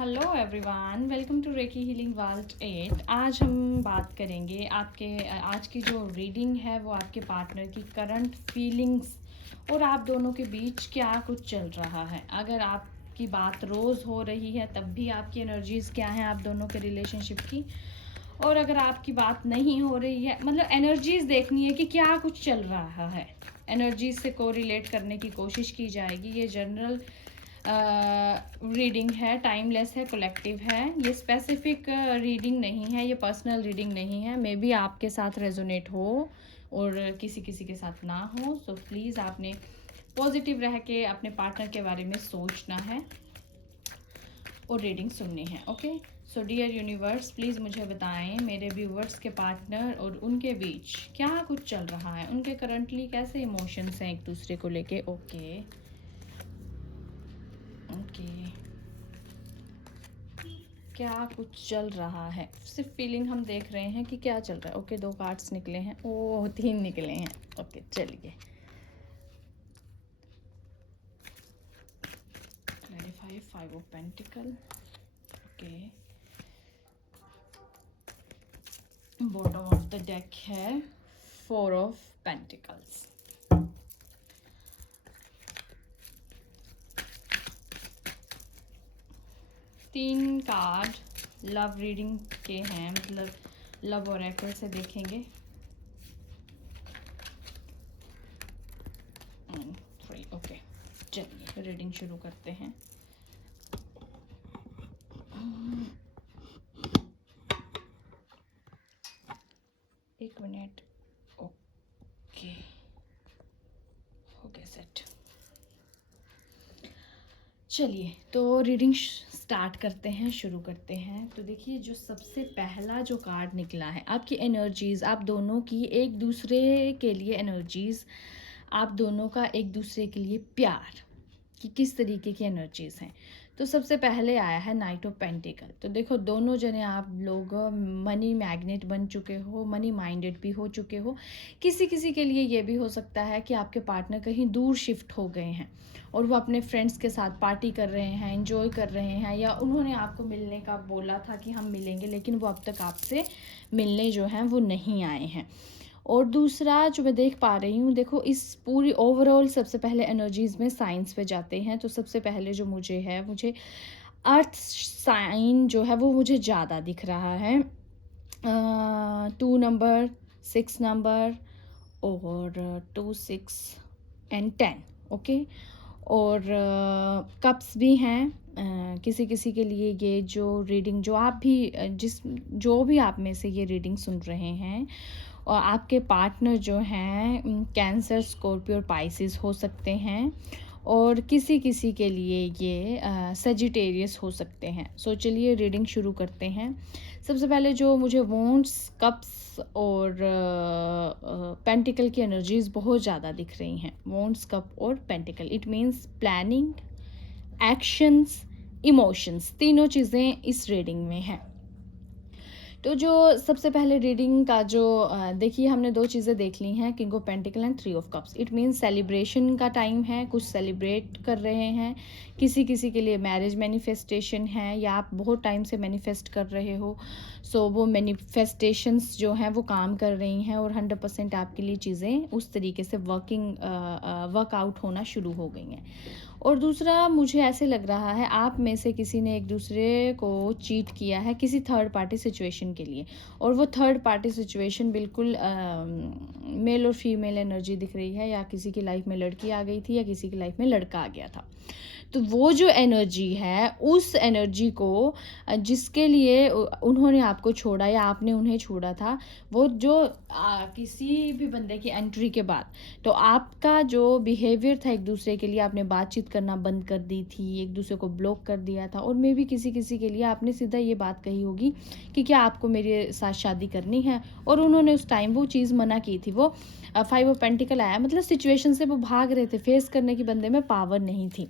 Hello everyone, welcome to Reiki healing world 8। आज हम बात करेंगे आज की जो रीडिंग है वो आपके पार्टनर की करंट फीलिंग्स और आप दोनों के बीच क्या कुछ चल रहा है। अगर आपकी बात रोज़ हो रही है तब भी आपकी एनर्जीज़ क्या हैं आप दोनों के रिलेशनशिप की, और अगर आपकी बात नहीं हो रही है मतलब एनर्जीज़ देखनी है कि क्या कुछ चल रहा है। एनर्जीज से को रिलेट करने की कोशिश की जाएगी। ये जनरल रीडिंग है, टाइमलेस है, कलेक्टिव है। ये स्पेसिफिक रीडिंग नहीं है, ये पर्सनल रीडिंग नहीं है। मे बी आपके साथ रेजोनेट हो और किसी किसी के साथ ना हो। सो प्लीज़ आपने पॉजिटिव रह के अपने पार्टनर के बारे में सोचना है और रीडिंग सुननी है। Okay, so dear universe, please मुझे बताएं मेरे व्यूवर्स के पार्टनर और उनके बीच क्या कुछ चल रहा है, उनके करंटली कैसे इमोशंस हैं एक दूसरे को लेके। ओके ओके, क्या कुछ चल रहा है, सिर्फ फीलिंग हम देख रहे हैं कि क्या चल रहा है। ओके, दो कार्ड्स निकले हैं, ओ तीन निकले हैं। ओके चलिए, clarify five of pentacle. Okay, bottom of the deck है फोर ऑफ पेंटिकल्स। तीन कार्ड लव रीडिंग के हैं, मतलब लव ओरेकल से देखेंगे। 3। ओके चलिए रीडिंग शुरू करते हैं। एक मिनट। ओके हो गया सेट। चलिए तो रीडिंग स्टार्ट करते हैं, शुरू करते हैं। तो देखिए, जो सबसे पहला जो कार्ड निकला है, आपकी एनर्जीज़, आप दोनों की एक दूसरे के लिए एनर्जीज़, आप दोनों का एक दूसरे के लिए प्यार कि किस तरीके की एनर्जीज़ हैं। तो सबसे पहले आया है नाइट ऑफ पेंटिकल। तो देखो, दोनों जने आप लोग मनी मैग्नेट बन चुके हो, मनी माइंडेड भी हो चुके हो। किसी किसी के लिए ये भी हो सकता है कि आपके पार्टनर कहीं दूर शिफ्ट हो गए हैं और वो अपने फ्रेंड्स के साथ पार्टी कर रहे हैं, एंजॉय कर रहे हैं, या उन्होंने आपको मिलने का बोला था कि हम मिलेंगे, लेकिन वो अब तक आपसे मिलने जो हैं वो नहीं आए हैं। और दूसरा जो मैं देख पा रही हूँ, देखो इस पूरी ओवरऑल सबसे पहले एनर्जीज़ में साइंस पे जाते हैं। तो सबसे पहले जो मुझे अर्थ साइन जो है वो मुझे ज़्यादा दिख रहा है। 2 नंबर, 6 नंबर और 2, 6 एंड 10। ओके, और कप्स भी हैं। किसी किसी के लिए ये जो रीडिंग, जो आप भी जो भी आप में से ये रीडिंग सुन रहे हैं, और आपके पार्टनर जो हैं कैंसर, स्कॉर्पियो और पाइसिस हो सकते हैं, और किसी किसी के लिए ये सजिटेरियस हो सकते हैं। सो चलिए रीडिंग शुरू करते हैं। सबसे पहले जो मुझे वॉन्ड्स, कप्स और पेंटिकल की एनर्जीज बहुत ज़्यादा दिख रही हैं। वॉन्ड्स, कप और pentacle, it means planning, actions, emotions, तीनों चीज़ें इस रीडिंग में हैं। तो जो सबसे पहले रीडिंग का जो देखिए, हमने दो चीज़ें देख ली हैं, king of pentacle and 3 of cups. It means celebration का टाइम है, कुछ सेलिब्रेट कर रहे हैं। किसी किसी के लिए मैरिज मैनिफेस्टेशन है, या आप बहुत टाइम से मैनिफेस्ट कर रहे हो। सो वो मैनिफेस्टेशंस जो हैं वो काम कर रही हैं, और 100% आपके लिए चीज़ें उस तरीके से वर्कआउट होना शुरू हो गई हैं। और दूसरा, मुझे ऐसे लग रहा है आप में से किसी ने एक दूसरे को चीट किया है किसी थर्ड पार्टी सिचुएशन के लिए, और वो थर्ड पार्टी सिचुएशन बिल्कुल मेल और फीमेल एनर्जी दिख रही है, या किसी की लाइफ में लड़की आ गई थी या किसी की लाइफ में लड़का आ गया था। तो वो जो एनर्जी है, उस एनर्जी को जिसके लिए उन्होंने आपको छोड़ा या आपने उन्हें छोड़ा था, वो जो किसी भी बंदे की एंट्री के बाद, तो आपका जो बिहेवियर था एक दूसरे के लिए, आपने बातचीत करना बंद कर दी थी, एक दूसरे को ब्लॉक कर दिया था, और मे भी किसी किसी के लिए आपने सीधा ये बात कही होगी कि क्या आपको मेरे साथ शादी करनी है, और उन्होंने उस टाइम वो चीज़ मना की थी। वो 5 ऑफ पेंटिकल आया, मतलब सिचुएशन से वो भाग रहे थे, फेस करने की बंदे में पावर नहीं थी।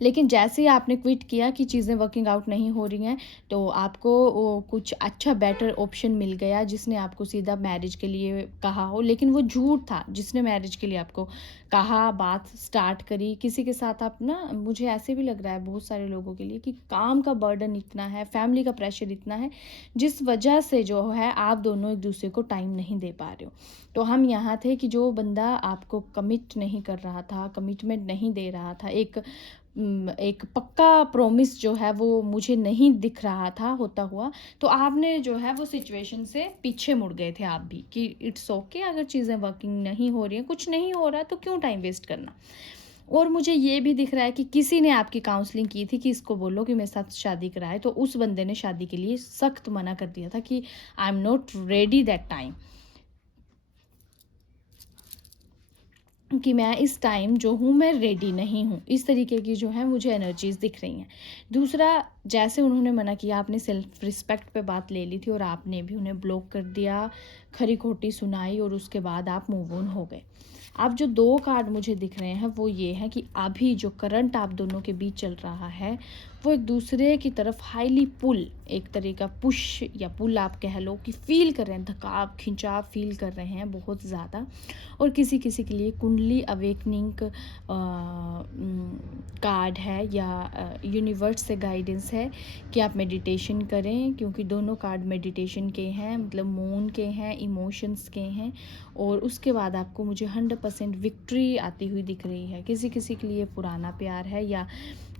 लेकिन जैसे ही आपने क्विट किया कि चीज़ें वर्किंग आउट नहीं हो रही हैं, तो आपको वो कुछ अच्छा बेटर ऑप्शन मिल गया जिसने आपको सीधा मैरिज के लिए कहा हो, लेकिन वो झूठ था जिसने मैरिज के लिए आपको कहा, बात स्टार्ट करी। किसी के साथ आप ना, मुझे ऐसे भी लग रहा है बहुत सारे लोगों के लिए कि काम का बर्डन इतना है, फैमिली का प्रेशर इतना है, जिस वजह से जो है आप दोनों एक दूसरे को टाइम नहीं दे पा रहे हो। तो हम यहाँ थे कि जो बंदा आपको कमिट नहीं कर रहा था, कमिटमेंट नहीं दे रहा था, एक पक्का प्रॉमिस जो है वो मुझे नहीं दिख रहा था होता हुआ, तो आपने जो है वो सिचुएशन से पीछे मुड़ गए थे आप भी कि इट्स ओके, अगर चीज़ें वर्किंग नहीं हो रही हैं, कुछ नहीं हो रहा है, तो क्यों टाइम वेस्ट करना। और मुझे ये भी दिख रहा है कि किसी ने आपकी काउंसलिंग की थी कि इसको बोलो कि मेरे साथ शादी कराए, तो उस बंदे ने शादी के लिए सख्त मना कर दिया था कि I am not ready that time, कि मैं इस टाइम जो हूँ मैं रेडी नहीं हूँ। इस तरीके की जो है मुझे एनर्जीज़ दिख रही हैं। दूसरा, जैसे उन्होंने मना किया, आपने सेल्फ रिस्पेक्ट पे बात ले ली थी और आपने भी उन्हें ब्लॉक कर दिया, खरी खोटी सुनाई और उसके बाद आप मूव ऑन हो गए। अब जो 2 कार्ड मुझे दिख रहे हैं वो ये है कि अभी जो करंट आप दोनों के बीच चल रहा है, वो एक दूसरे की तरफ हाईली पुल, एक तरह का पुश या पुल आप कह लो, कि फ़ील कर रहे हैं, धकाव खिंचाव फ़ील कर रहे हैं बहुत ज़्यादा। और किसी किसी के लिए कुंडली अवेकनिंग कार्ड है या यूनिवर्स से गाइडेंस है कि आप मेडिटेशन करें, क्योंकि दोनों कार्ड मेडिटेशन के हैं, मतलब मून के हैं, इमोशंस के हैं। और उसके बाद आपको मुझे 100% विक्ट्री आती हुई दिख रही है। किसी किसी के लिए पुराना प्यार है या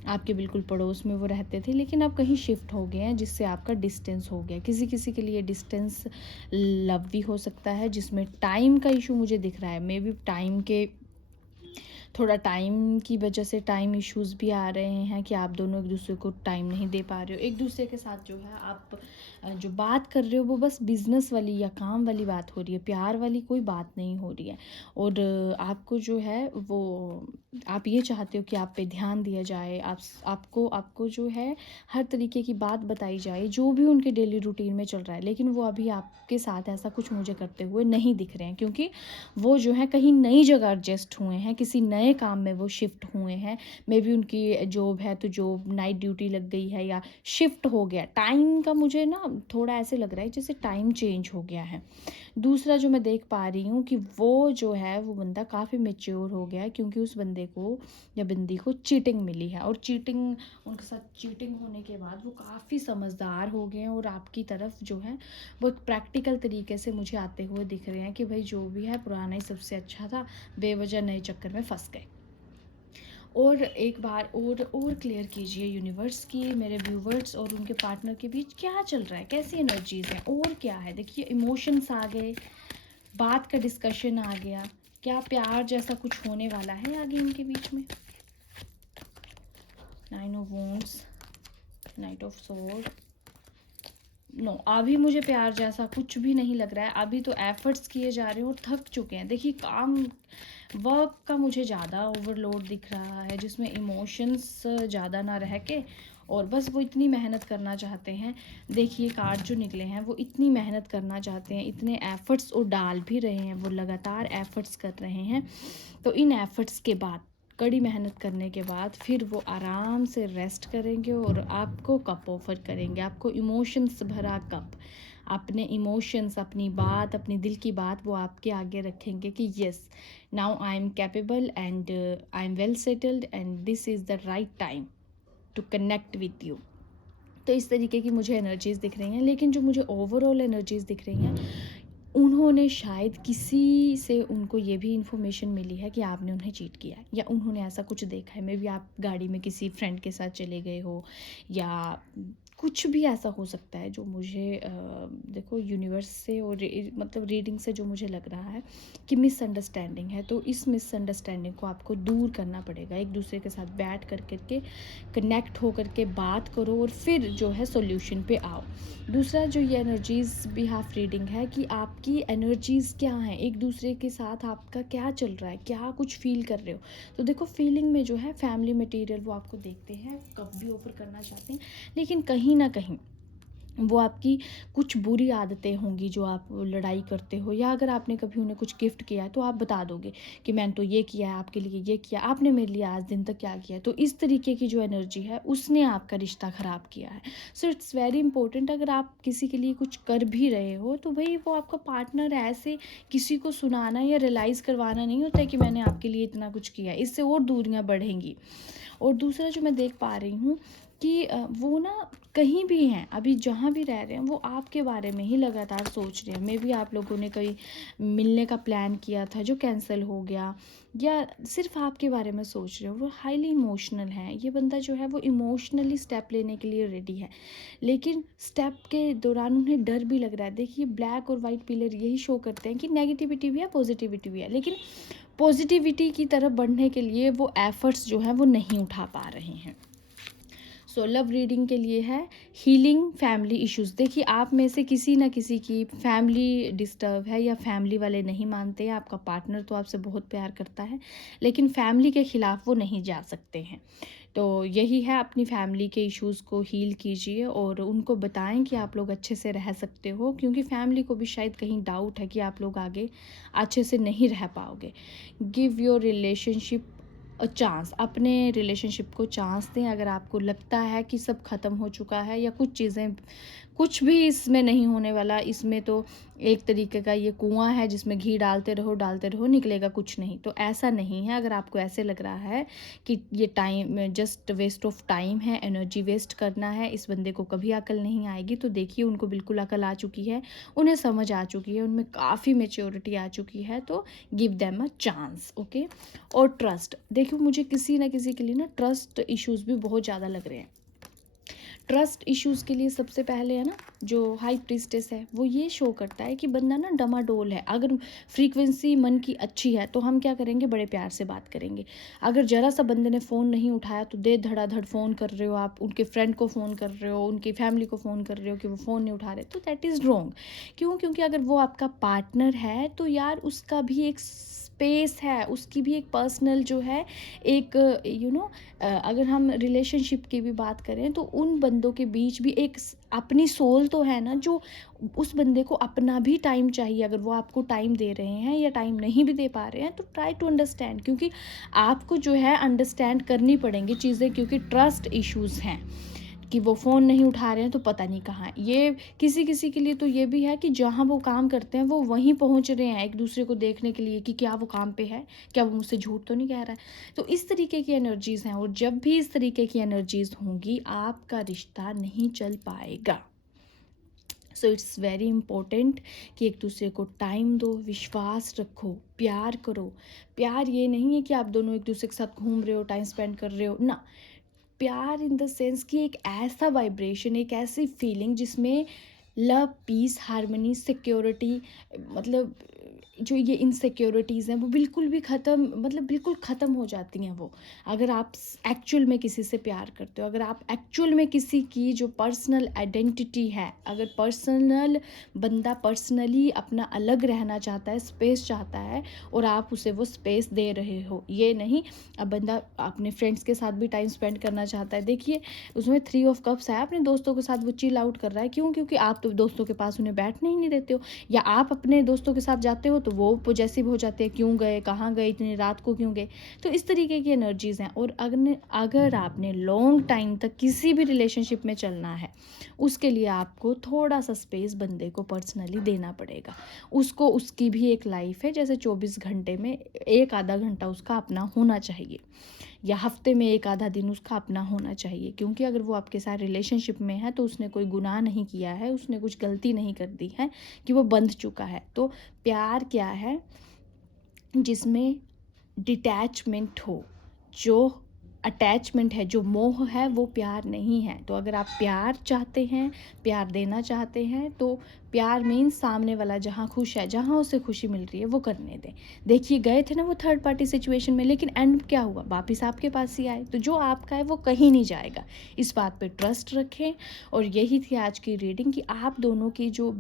आपके बिल्कुल पड़ोस में वो रहते थे, लेकिन अब कहीं शिफ्ट हो गए हैं जिससे आपका डिस्टेंस हो गया। किसी किसी के लिए डिस्टेंस लव भी हो सकता है, जिसमें टाइम का इशू मुझे दिख रहा है। मे बी टाइम के, थोड़ा टाइम की वजह से टाइम इश्यूज़ भी आ रहे हैं कि आप दोनों एक दूसरे को टाइम नहीं दे पा रहे हो। एक दूसरे के साथ जो है आप जो बात कर रहे हो वो बस बिज़नेस वाली या काम वाली बात हो रही है, प्यार वाली कोई बात नहीं हो रही है। और आपको जो है वो, आप ये चाहते हो कि आप पे ध्यान दिया जाए, आपको आपको जो है हर तरीके की बात बताई जाए जो भी उनके डेली रूटीन में चल रहा है, लेकिन वो अभी आपके साथ ऐसा कुछ मुझे करते हुए नहीं दिख रहे हैं, क्योंकि वो जो है कहीं नई जगह एडजस्ट हुए हैं, किसी नए काम में वो शिफ्ट हुए हैं। मे बी उनकी जॉब है तो जॉब नाइट ड्यूटी लग गई है या शिफ्ट हो गया। टाइम का मुझे ना थोड़ा ऐसे लग रहा है जैसे टाइम चेंज हो गया है। दूसरा जो मैं देख पा रही हूँ कि वो जो है वो बंदा काफ़ी मैच्योर हो गया है, क्योंकि उस बंदे को या बंदी को चीटिंग मिली है, और चीटिंग, उनके साथ चीटिंग होने के बाद वो काफ़ी समझदार हो गए हैं और आपकी तरफ जो है वो एक प्रैक्टिकल तरीके से मुझे आते हुए दिख रहे हैं कि भाई जो भी है पुराना ही सबसे अच्छा था, बेवजह नए चक्कर में फंस गए। और एक बार और क्लियर कीजिए यूनिवर्स की मेरे व्यूवर्स और उनके पार्टनर के बीच क्या चल रहा है, कैसी एनर्जीज है और क्या है। देखिए इमोशंस आ गए, बात का डिस्कशन आ गया, क्या प्यार जैसा कुछ होने वाला है आगे इनके बीच में। 9 of wands, knight of swords, no अभी मुझे प्यार जैसा कुछ भी नहीं लग रहा है। अभी तो एफर्ट्स किए जा रहे हैं और थक चुके हैं। देखिए काम, वर्क का मुझे ज़्यादा ओवरलोड दिख रहा है, जिसमें इमोशंस ज़्यादा ना रह के और बस वो इतनी मेहनत करना चाहते हैं। देखिए कार्ड जो निकले हैं वो इतनी मेहनत करना चाहते हैं, इतने एफर्ट्स वो डाल भी रहे हैं, वो लगातार एफर्ट्स कर रहे हैं। तो इन एफर्ट्स के बाद, कड़ी मेहनत करने के बाद फिर वो आराम से रेस्ट करेंगे और आपको कप ऑफर करेंगे, आपको इमोशंस भरा कप, अपने इमोशंस, अपनी बात, अपनी दिल की बात वो आपके आगे रखेंगे कि yes now I am capable and I am well settled and this is the right time to connect with you. तो इस तरीके की मुझे एनर्जीज़ दिख रही हैं। लेकिन जो मुझे ओवरऑल एनर्जीज़ दिख रही हैं, उन्होंने शायद किसी से उनको ये भी इन्फॉर्मेशन मिली है कि आपने उन्हें चीट किया है, या उन्होंने ऐसा कुछ देखा है। मे बी आप गाड़ी में किसी फ्रेंड के साथ चले गए हो, या कुछ भी ऐसा हो सकता है जो मुझे देखो यूनिवर्स से और मतलब रीडिंग से जो मुझे लग रहा है कि मिसअंडरस्टैंडिंग है। तो इस मिसअंडरस्टैंडिंग को आपको दूर करना पड़ेगा। एक दूसरे के साथ बैठ कर के कनेक्ट हो कर के बात करो और फिर जो है सॉल्यूशन पे आओ। दूसरा जो ये एनर्जीज़ भी हाफ रीडिंग है कि आपकी एनर्जीज़ क्या हैं, एक दूसरे के साथ आपका क्या चल रहा है, क्या कुछ फील कर रहे हो। तो देखो फीलिंग में जो है फैमिली मटेरियल वो आपको देखते हैं, कब भी ऑफर करना चाहते हैं, लेकिन कहीं ना कहीं वो आपकी कुछ बुरी आदतें होंगी जो आप लड़ाई करते हो, या अगर आपने कभी उन्हें कुछ गिफ्ट किया है तो आप बता दोगे कि मैंने तो ये किया है आपके लिए, ये किया आपने मेरे लिए आज दिन तक क्या किया है। तो इस तरीके की जो एनर्जी है उसने आपका रिश्ता ख़राब किया है। सो इट्स वेरी इंपॉर्टेंट, अगर आप किसी के लिए कुछ कर भी रहे हो तो भाई वो आपका पार्टनर है। ऐसे किसी को सुनाना या रियलाइज़ करवाना नहीं होता है कि मैंने आपके लिए इतना कुछ किया है, इससे और दूरियां बढ़ेंगी। और दूसरा जो मैं देख पा रही हूँ कि वो ना कहीं भी हैं, अभी जहाँ भी रह रहे हैं वो आपके बारे में ही लगातार सोच रहे हैं। मे बी आप लोगों ने कहीं मिलने का प्लान किया था जो कैंसिल हो गया, या सिर्फ आपके बारे में सोच रहे हो। वो हाईली इमोशनल है, ये बंदा जो है वो इमोशनली स्टेप लेने के लिए रेडी है, लेकिन स्टेप के दौरान उन्हें डर भी लग रहा है। देखिए ब्लैक और वाइट पिलर यही शो करते हैं कि नेगेटिविटी भी है पॉजिटिविटी भी है, लेकिन पॉजिटिविटी की तरफ बढ़ने के लिए वो एफर्ट्स जो हैं वो नहीं उठा पा रहे हैं। सो लव रीडिंग के लिए है हीलिंग फैमिली इश्यूज। देखिए आप में से किसी ना किसी की फैमिली डिस्टर्ब है या फैमिली वाले नहीं मानते हैं। आपका पार्टनर तो आपसे बहुत प्यार करता है, लेकिन फैमिली के खिलाफ वो नहीं जा सकते हैं। तो यही है, अपनी फैमिली के इश्यूज़ को हील कीजिए और उनको बताएं कि आप लोग अच्छे से रह सकते हो, क्योंकि फैमिली को भी शायद कहीं डाउट है कि आप लोग आगे अच्छे से नहीं रह पाओगे। गिव योर रिलेशनशिप चांस, अपने रिलेशनशिप को चांस दें। अगर आपको लगता है कि सब ख़त्म हो चुका है या कुछ चीज़ें, कुछ भी इसमें नहीं होने वाला, इसमें तो एक तरीके का ये कुआं है जिसमें घी डालते रहो निकलेगा कुछ नहीं, तो ऐसा नहीं है। अगर आपको ऐसे लग रहा है कि ये time just waste of time है, एनर्जी वेस्ट करना है, इस बंदे को कभी अकल नहीं आएगी, तो देखिए उनको बिल्कुल अकल आ चुकी है, उन्हें समझ आ चुकी है, उनमें काफ़ी मेच्योरिटी आ चुकी है। तो give them a chance, okay. और ट्रस्ट, देखिए मुझे किसी ना किसी के लिए ना ट्रस्ट इश्यूज भी बहुत ज़्यादा लग रहे हैं। ट्रस्ट इश्यूज़ के लिए सबसे पहले है ना, जो हाई प्रीस्टेस है वो ये शो करता है कि बंदा ना डमाडोल है। अगर फ्रीक्वेंसी मन की अच्छी है तो हम क्या करेंगे, बड़े प्यार से बात करेंगे। अगर ज़रा सा बंदे ने फ़ोन नहीं उठाया तो दे धड़ाधड़ फ़ोन कर रहे हो, आप उनके फ्रेंड को फ़ोन कर रहे हो, उनकी फैमिली को फ़ोन कर रहे हो कि वो फ़ोन नहीं उठा रहे, तो दैट इज़ रॉन्ग। क्यों? क्योंकि अगर वो आपका पार्टनर है तो यार उसका भी एक स्पेस है, उसकी भी एक पर्सनल जो है एक अगर हम रिलेशनशिप की भी बात करें तो उन बंदों के बीच भी एक अपनी सोल तो है ना, जो उस बंदे को अपना भी टाइम चाहिए। अगर वो आपको टाइम दे रहे हैं या टाइम नहीं भी दे पा रहे हैं तो ट्राई टू अंडरस्टैंड, क्योंकि आपको जो है अंडरस्टैंड करनी पड़ेंगी चीज़ें, क्योंकि ट्रस्ट इश्यूज़ हैं कि वो फ़ोन नहीं उठा रहे हैं तो पता नहीं कहाँ है। ये किसी किसी के लिए तो ये भी है कि जहाँ वो काम करते हैं वो वहीं पहुँच रहे हैं एक दूसरे को देखने के लिए कि क्या वो काम पे है, क्या वो मुझसे झूठ तो नहीं कह रहा है। तो इस तरीके की एनर्जीज़ हैं, और जब भी इस तरीके की एनर्जीज़ होंगी आपका रिश्ता नहीं चल पाएगा। सो इट्स वेरी इंपॉर्टेंट कि एक दूसरे को टाइम दो, विश्वास रखो, प्यार करो। प्यार ये नहीं है कि आप दोनों एक दूसरे के साथ घूम रहे हो, टाइम स्पेंड कर रहे हो ना। प्यार इन द सेंस कि एक ऐसा वाइब्रेशन, एक ऐसी फीलिंग जिसमें लव, पीस, हार्मनी, सिक्योरिटी, मतलब जो ये इनसिक्योरिटीज़ हैं वो बिल्कुल भी ख़त्म, मतलब बिल्कुल ख़त्म हो जाती हैं वो। अगर आप एक्चुअल में किसी से प्यार करते हो, अगर आप एक्चुअल में किसी की जो पर्सनल आइडेंटिटी है, अगर पर्सनल बंदा पर्सनली अपना अलग रहना चाहता है, स्पेस चाहता है, और आप उसे वो स्पेस दे रहे हो, ये नहीं अब बंदा अपने फ्रेंड्स के साथ भी टाइम स्पेंड करना चाहता है। देखिए उसमें 3 ऑफ कप्स है, अपने दोस्तों के साथ वो चिल आउट कर रहा है। क्यों? क्योंकि आप तो दोस्तों के पास उन्हें बैठने ही नहीं देते हो, या आप अपने दोस्तों के साथ जाते हो तो वो पॉजेसिव हो जाते हैं, क्यों गए, कहाँ गए, इतनी रात को क्यों गए। तो इस तरीके की एनर्जीज़ हैं। और अगर आपने लॉन्ग टाइम तक किसी भी रिलेशनशिप में चलना है, उसके लिए आपको थोड़ा सा स्पेस बंदे को पर्सनली देना पड़ेगा। उसको, उसकी भी एक लाइफ है, जैसे 24 घंटे में एक आधा घंटा उसका अपना होना चाहिए, या हफ्ते में एक आधा दिन उसका अपना होना चाहिए। क्योंकि अगर वो आपके साथ रिलेशनशिप में है तो उसने कोई गुनाह नहीं किया है, उसने कुछ गलती नहीं कर दी है कि वो बंध चुका है। तो प्यार क्या है? जिसमें डिटैचमेंट हो। जो अटैचमेंट है, जो मोह है, वो प्यार नहीं है। तो अगर आप प्यार चाहते हैं, प्यार देना चाहते हैं, तो प्यार मीन्स सामने वाला जहाँ खुश है, जहाँ उसे खुशी मिल रही है वो करने दें। देखिए गए थे ना वो थर्ड पार्टी सिचुएशन में, लेकिन एंड क्या हुआ, वापस आपके पास ही आए। तो जो आपका है वो कहीं नहीं जाएगा, इस बात पे ट्रस्ट रखें। और यही थी आज की रीडिंग कि आप दोनों की जो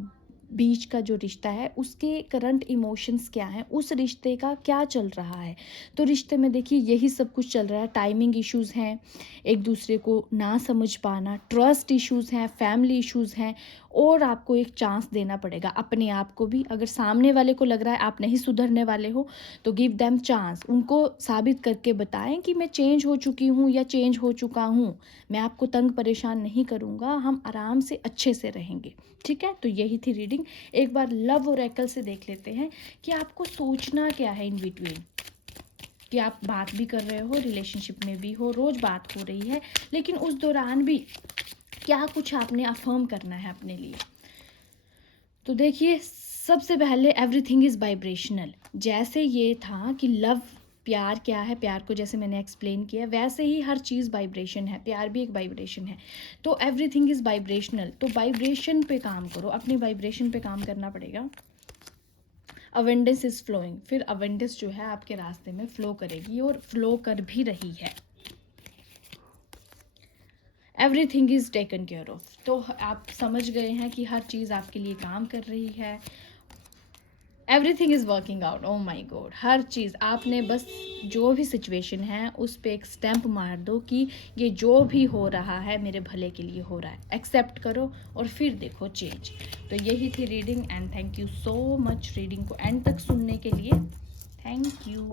बीच का जो रिश्ता है उसके करंट इमोशंस क्या हैं, उस रिश्ते का क्या चल रहा है। तो रिश्ते में देखिए यही सब कुछ चल रहा है, टाइमिंग इश्यूज़ हैं, एक दूसरे को ना समझ पाना, ट्रस्ट इश्यूज़ हैं, फैमिली इश्यूज़ हैं। और आपको एक चांस देना पड़ेगा अपने आप को भी। अगर सामने वाले को लग रहा है आप नहीं सुधरने वाले हो, तो गिव देम चांस, उनको साबित करके बताएं कि मैं चेंज हो चुकी हूँ या चेंज हो चुका हूँ, मैं आपको तंग परेशान नहीं करूँगा, हम आराम से अच्छे से रहेंगे। ठीक है, तो यही थी रीडिंग। एक बार लव ओरेकल से देख लेते हैं कि आपको सोचना क्या है इन बिटवीन, कि आप बात भी कर रहे हो, रिलेशनशिप में भी हो, रोज़ बात हो रही है, लेकिन उस दौरान भी क्या कुछ आपने अफर्म करना है अपने लिए। तो देखिए सबसे पहले एवरीथिंग इज़ वाइब्रेशनल। जैसे ये था कि लव, प्यार क्या है, प्यार को जैसे मैंने एक्सप्लेन किया, वैसे ही हर चीज़ वाइब्रेशन है, प्यार भी एक वाइब्रेशन है। तो एवरीथिंग इज़ वाइब्रेशनल, तो वाइब्रेशन पे काम करो, अपनी वाइब्रेशन पे काम करना पड़ेगा। अवेंडेंस इज़ फ्लोइंग, फिर अवेंडेंस जो है आपके रास्ते में फ़्लो करेगी और फ्लो कर भी रही है। Everything is taken care of, तो आप समझ गए हैं कि हर चीज़ आपके लिए काम कर रही है। Everything is working out, oh my god, हर चीज़ आपने बस जो भी सिचुएशन है उस पर एक स्टैम्प मार दो कि ये जो भी हो रहा है मेरे भले के लिए हो रहा है, एक्सेप्ट करो और फिर देखो चेंज। तो यही थी reading and thank you so much reading को एंड तक सुनने के लिए। Thank you.